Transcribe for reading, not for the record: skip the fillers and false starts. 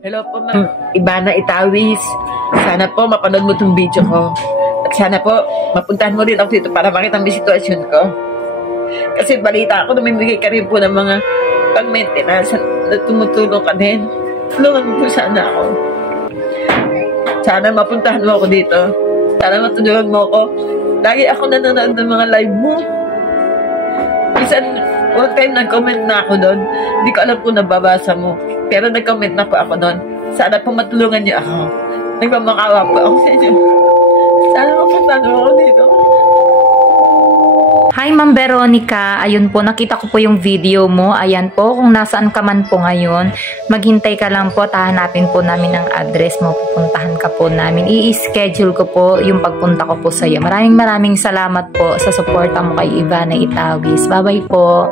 Hello po, Ma'am Ivana Itawis. Sana po mapanood mo itong video ko. At sana po mapuntahan mo rin ako dito para makita ang sitwasyon ko. Kasi balita ako, namimigay ka rin po ng mga pang-maintenance na tumutulong ka din. Tulungan mo po sana ako. Sana mapuntahan mo ako dito. Sana matulungan mo ako. Lagi ako nanonood ng mga live mo. Minsan, one time nag-comment na ako doon. Hindi ko alam kung nababasa mo. Pero nag-comment na po ako doon. Sana po matulungan niyo ako. Nagmamakawa po ako sa inyo. Sana mapuntahan mo ako dito. Hi Ma'am Veronica, ayun po, nakita ko po yung video mo. Ayan po, kung nasaan ka man po ngayon, maghintay ka lang po, hahanapin po namin ang address mo, pupuntahan ka po namin. I-schedule ko po yung pagpunta ko po sa iyo. Maraming salamat po sa suporta mo kay Ivana Itawis. Bye-bye po.